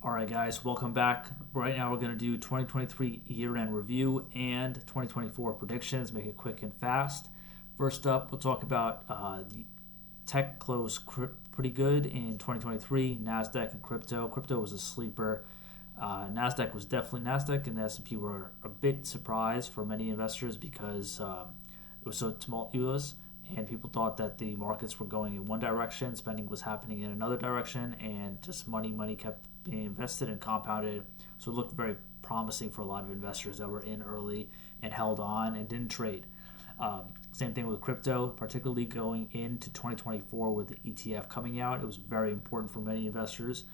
All right, guys, welcome back. Right now, we're going to do 2023 year-end review and 2024 predictions. Make it quick and fast. First up, we'll talk about the tech closed pretty good in 2023. Nasdaq and crypto. Crypto was a sleeper. Nasdaq was definitely Nasdaq, and the S&P were a bit surprised for many investors because it was so tumultuous, and people thought that the markets were going in one direction, spending was happening in another direction, and just money kept being invested and compounded. So it looked very promising for a lot of investors that were in early and held on and didn't trade. Same thing with crypto, particularly going into 2024 with the ETF coming out. It was very important for many investors.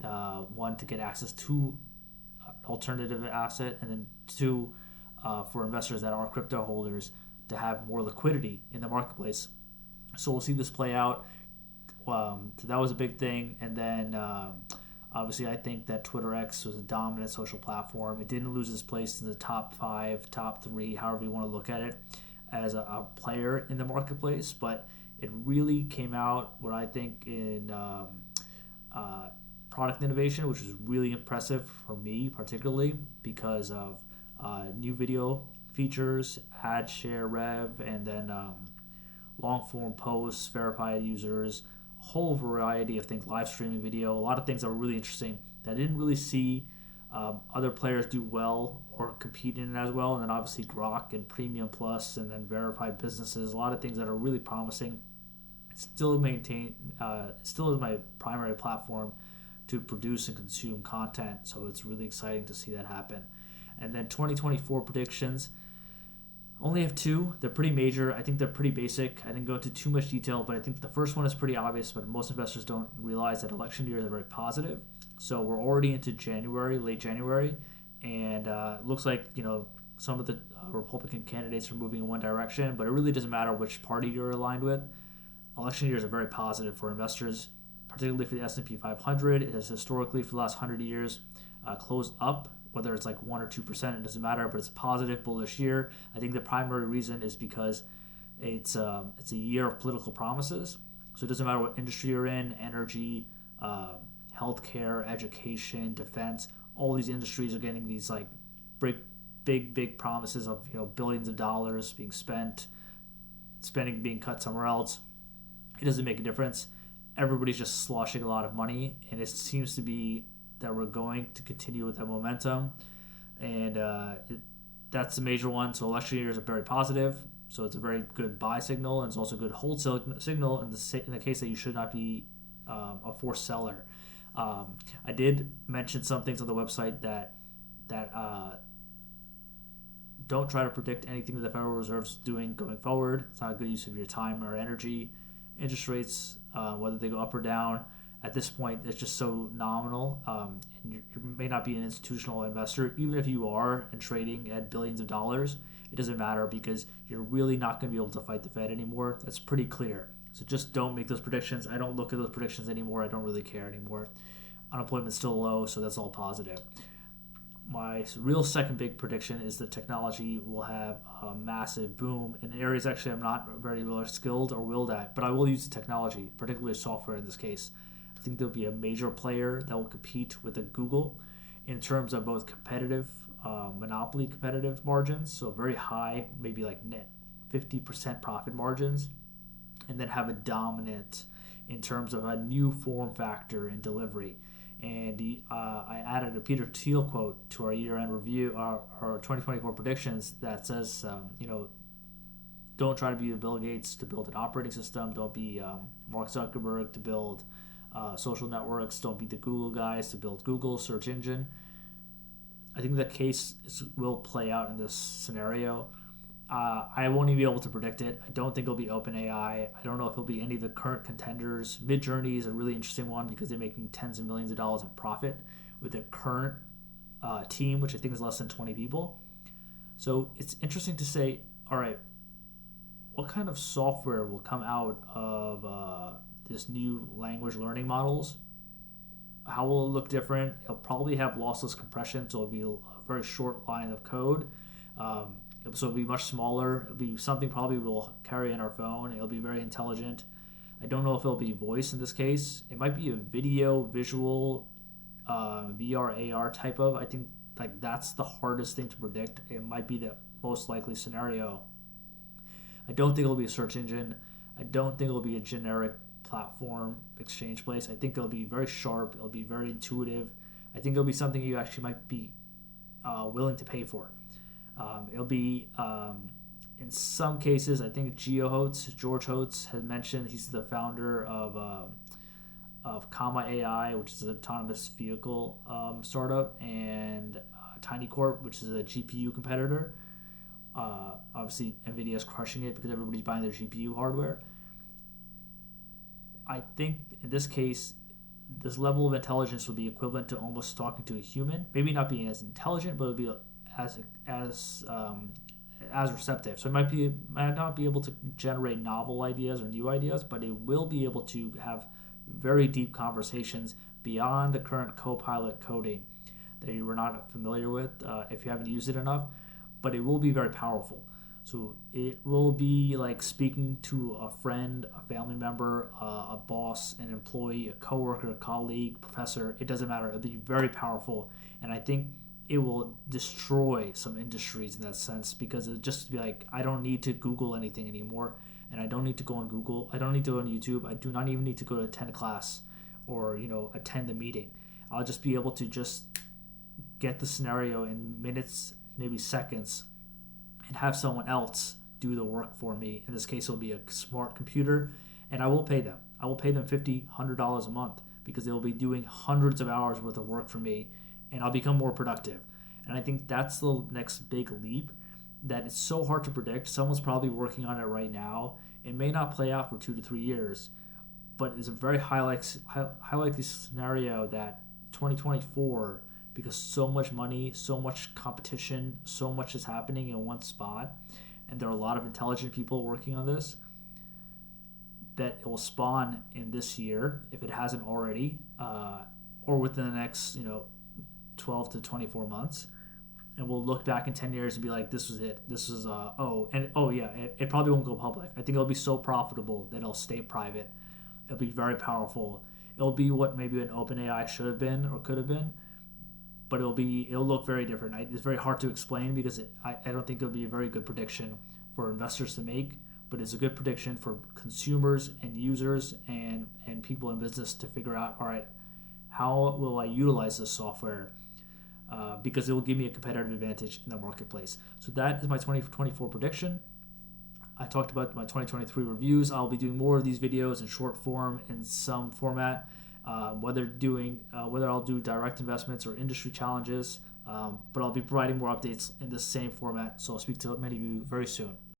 One, to get access to an alternative asset, and then two, for investors that are crypto holders to have more liquidity in the marketplace. So we'll see this play out. So that was a big thing. And then obviously, I think that Twitter X was a dominant social platform. It didn't lose its place in the top five, top three, however you want to look at it, as a player in the marketplace. But it really came out, what I think, in product innovation, which was really impressive for me, particularly because of new video features, ad share rev, and then long form posts, verified users, a whole variety of things, live streaming video, a lot of things that were really interesting that I didn't really see other players do well or compete in it as well. And then obviously Grok and Premium Plus, and then verified businesses, a lot of things that are really promising. Still is my primary platform to produce and consume content, so it's really exciting to see that happen. And then 2024 predictions. Only have two. They're pretty major. I think they're pretty basic. I didn't go into too much detail, but I think the first one is pretty obvious, but most investors don't realize that election years are very positive. So we're already into January, late January, and it looks like, some of the Republican candidates are moving in one direction, but it really doesn't matter which party you're aligned with. Election years are very positive for investors, particularly for the S&P 500. It has historically, for the last 100 years, closed up, whether it's like 1 or 2%, it doesn't matter, but it's a positive, bullish year. I think the primary reason is because it's a year of political promises. So it doesn't matter what industry you're in, energy, healthcare, education, defense, all these industries are getting these like big promises of billions of dollars being spent, spending being cut somewhere else. It doesn't make a difference. Everybody's just sloshing a lot of money, and it seems to be that we're going to continue with that momentum, and that's the major one. So election years are very positive, so it's a very good buy signal, and it's also a good hold signal in the case that you should not be a forced seller. I did mention some things on the website that don't try to predict anything that the Federal Reserve's doing going forward. It's not a good use of your time or energy. Interest rates, whether they go up or down, at this point, it's just so nominal. And you may not be an institutional investor. Even if you are and trading at billions of dollars, it doesn't matter because you're really not going to be able to fight the Fed anymore. That's pretty clear. So just don't make those predictions. I don't look at those predictions anymore. I don't really care anymore. Unemployment's still low, so that's all positive. My real second big prediction is that technology will have a massive boom in areas actually I'm not very well skilled or willed at, but I will use the technology, particularly software in this case. I think there'll be a major player that will compete with a Google in terms of both competitive, monopoly competitive margins, so very high, maybe like net 50% profit margins, and then have a dominant in terms of a new form factor in delivery. And I added a Peter Thiel quote to our year-end review, our 2024 predictions that says, don't try to be Bill Gates to build an operating system. Don't be Mark Zuckerberg to build social networks. Don't be the Google guys to build Google search engine. I think the case will play out in this scenario. I won't even be able to predict it. I don't think it'll be OpenAI. I don't know if it'll be any of the current contenders. Midjourney is a really interesting one because they're making tens of millions of dollars in profit with their current team, which I think is less than 20 people. So it's interesting to say, all right, what kind of software will come out of this new language learning models? How will it look different? It'll probably have lossless compression, so it'll be a very short line of code. So it'll be much smaller. It'll be something probably we'll carry in our phone. It'll be very intelligent. I don't know if it'll be voice in this case. It might be a video, visual VR AR type of. I think like that's the hardest thing to predict. It might be the most likely scenario. I don't think it'll be a search engine. I don't think it'll be a generic platform exchange place. I think it'll be very sharp. It'll be very intuitive. I think it'll be something you actually might be willing to pay for. It'll be in some cases. I think George Hotz, has mentioned he's the founder of Comma AI, which is an autonomous vehicle startup, and Tiny Corp, which is a GPU competitor. Obviously, NVIDIA is crushing it because everybody's buying their GPU hardware. I think in this case, this level of intelligence would be equivalent to almost talking to a human. Maybe not being as intelligent, but it would be as receptive. So it might not be able to generate novel ideas or new ideas, but it will be able to have very deep conversations beyond the current Copilot coding that you were not familiar with if you haven't used it enough. But it will be very powerful. So it will be like speaking to a friend, a family member, a boss, an employee, a coworker, a colleague, professor. It doesn't matter. It'll be very powerful, and I think it will destroy some industries in that sense because it'll just be like, I don't need to Google anything anymore, and I don't need to go on Google. I don't need to go on YouTube. I do not even need to go to attend a class or attend a meeting. I'll just be able to just get the scenario in minutes, maybe seconds, and have someone else do the work for me. In this case, it'll be a smart computer, and I will pay them. I will pay them $50, $100 a month because they will be doing hundreds of hours worth of work for me, and I'll become more productive. And I think that's the next big leap that it's so hard to predict. Someone's probably working on it right now. It may not play out for 2 to 3 years, but it's a very likely scenario that 2024, because so much money, so much competition, so much is happening in one spot, and there are a lot of intelligent people working on this, that it will spawn in this year, if it hasn't already, or within the next 12 to 24 months. And we'll look back in 10 years and be like, this was it. This was, it probably won't go public. I think it'll be so profitable that it'll stay private. It'll be very powerful. It'll be what maybe an OpenAI should have been or could have been, but it'll look very different. It's very hard to explain because I don't think it'll be a very good prediction for investors to make, but it's a good prediction for consumers and users and people in business to figure out, all right, how will I utilize this software? Because it will give me a competitive advantage in the marketplace. So that is my 2024 prediction. I talked about my 2023 reviews. I'll be doing more of these videos in short form in some format. Whether I'll do direct investments or industry challenges, but I'll be providing more updates in the same format. So I'll speak to many of you very soon.